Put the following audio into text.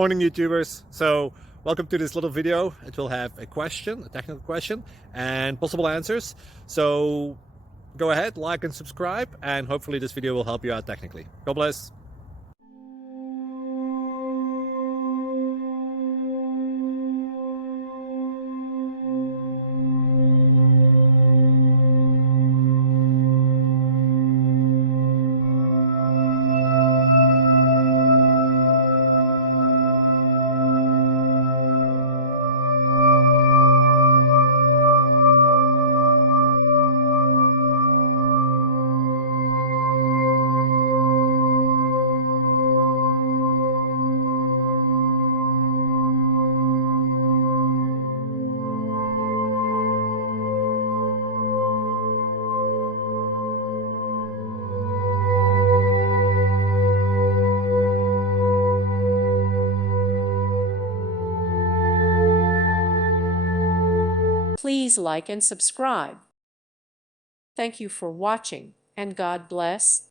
Morning, YouTubers. So welcome to this little video. It will have a question, a technical question, and possible answers. So go ahead, like and subscribe, and hopefully this video will help you out technically. God bless. Please like and subscribe. Thank you for watching, and God bless.